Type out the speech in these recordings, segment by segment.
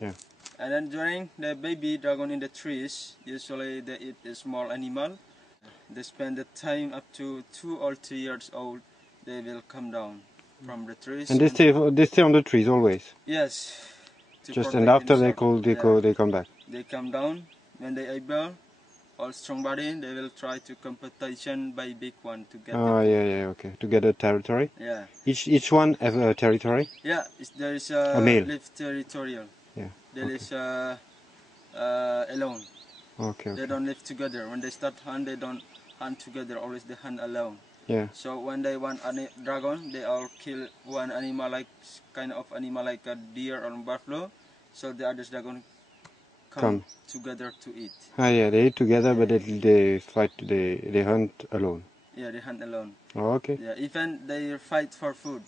Yeah. And then during the baby dragon in the trees, usually they eat a small animal. They spend the time up to 2 or 3 years old. They will come down from the trees. And they stay on the trees always. Yes. Just and after they come back. They come down when they able. All strong body, they will try to competition by big one to get. Oh yeah, okay. To get a territory. Yeah. Each one have a territory. Yeah, there is a male. Live territorial. Yeah. There is alone. Okay. They don't live together. When they start hunt, they don't hunt together. Always they hunt alone. Yeah. So when they want a dragon, they all kill one animal, like kind of animal like a deer or buffalo. So the others dragon come together to eat. Ah yeah, they eat together, but they fight. They hunt alone. Yeah, they hunt alone. Oh, okay. Yeah, even they fight for food.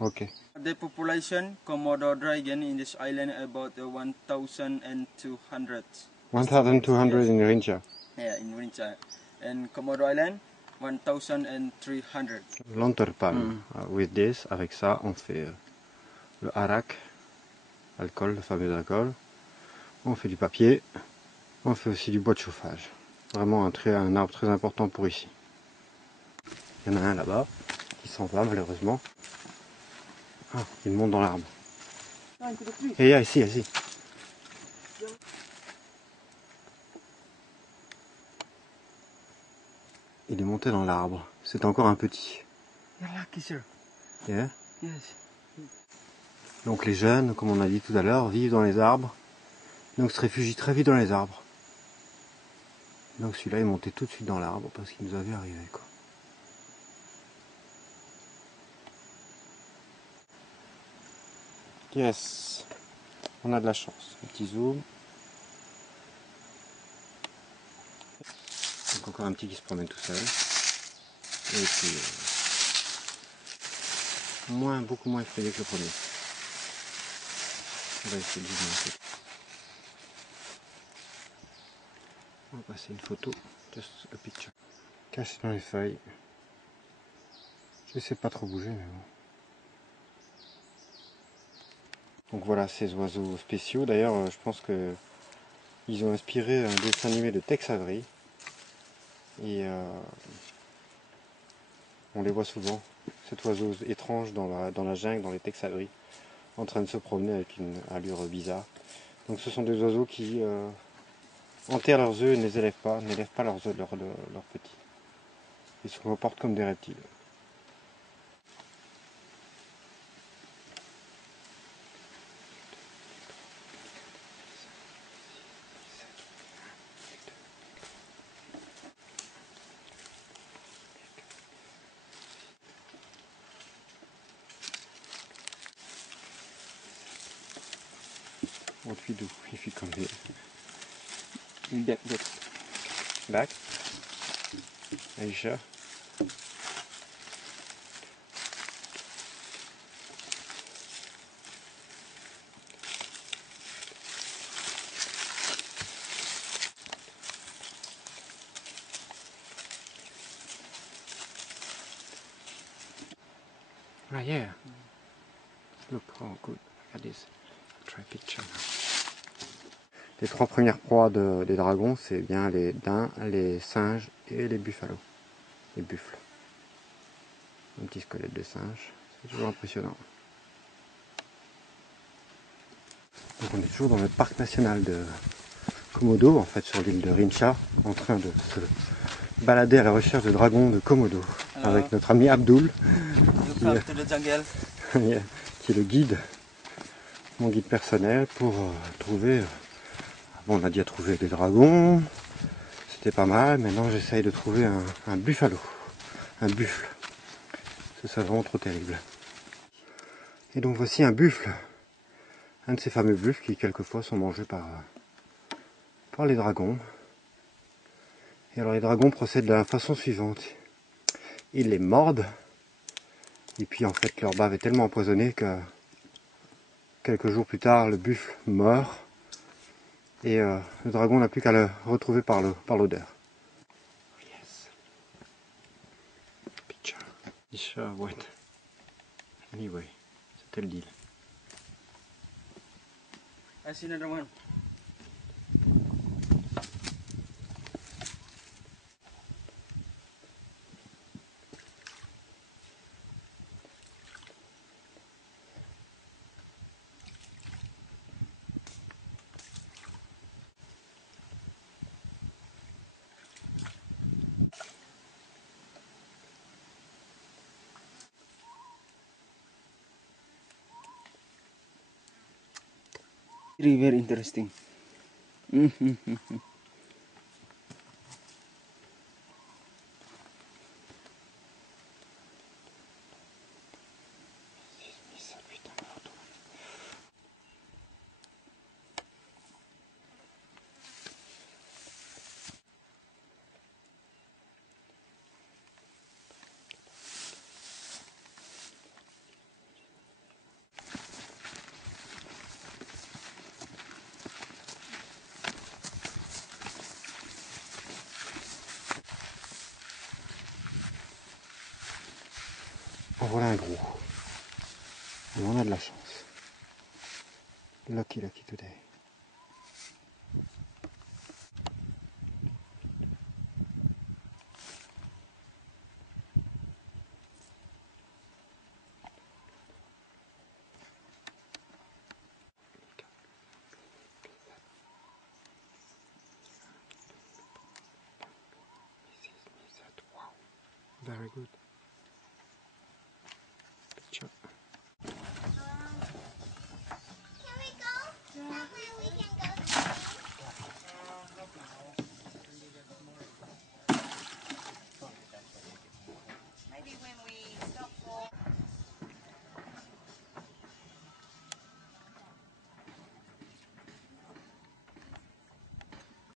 Okay. The population Komodo dragon in this island about 1,200. 1,200 in Rinca. Yeah, in Rinca. And Komodo Island, 1,300. L'enterpalme. With this, avec ça, on fait le arak, alcool, le fameux alcool. On fait du papier. On fait aussi du bois de chauffage. Vraiment un arbre très important pour ici. Il y en a un là-bas qui s'en va malheureusement. Ah, il monte dans l'arbre. Et là, ici. Il est monté dans l'arbre. C'est encore un petit. You're lucky, sir. Yeah. Yes. Donc les jeunes, comme on a dit tout à l'heure, vivent dans les arbres. Donc se réfugient très vite dans les arbres. Donc celui-là est monté tout de suite dans l'arbre parce qu'il nous avait arrivé quoi. Yes, on a de la chance. Un petit zoom. Donc encore un petit qui se promène tout seul. Et puis beaucoup moins effrayé que le premier. On va essayer de zoomer un peu. On va passer une photo. Just a picture. Caché dans les feuilles. J'essaie de pas trop bouger mais bon. Donc voilà ces oiseaux spéciaux. D'ailleurs je pense que ils ont inspiré un dessin animé de Tex Avery. Et on les voit souvent, cet oiseau étrange dans la jungle, dans les Tex Avery, en train de se promener avec une allure bizarre. Donc ce sont des oiseaux qui enterrent leurs œufs et ne les élèvent pas, n'élèvent pas leurs petits. Ils se comportent comme des reptiles. What we do if you come here? Back? Are you sure? Ah yeah. Look, oh good. Look at this. Try picture now. Les trois premières proies des dragons, c'est bien les daims, les singes et les buffalo. Les buffles. Un petit squelette de singe. C'est toujours impressionnant. Donc on est toujours dans le parc national de Komodo, en fait sur l'île de Rinca, en train de se balader à la recherche de dragons de Komodo. Alors, avec notre ami Abdul, qui est le guide, mon guide personnel, pour trouver... Bon, on a déjà trouvé des dragons, c'était pas mal, maintenant j'essaye de trouver un buffalo, un buffle. Ce serait vraiment trop terrible. Et donc voici un buffle, un de ces fameux buffles qui quelquefois sont mangés par les dragons. Et alors les dragons procèdent de la façon suivante. Ils les mordent, et puis en fait leur bave est tellement empoisonnée que quelques jours plus tard le buffle meurt. Et le dragon n'a plus qu'à le retrouver par l'odeur. Yes. Picture. It's wet. Anyway, c'était le deal. I see another one. Very interesting. En voilà un gros. Et on a de la chance. Lucky, lucky today. Very good.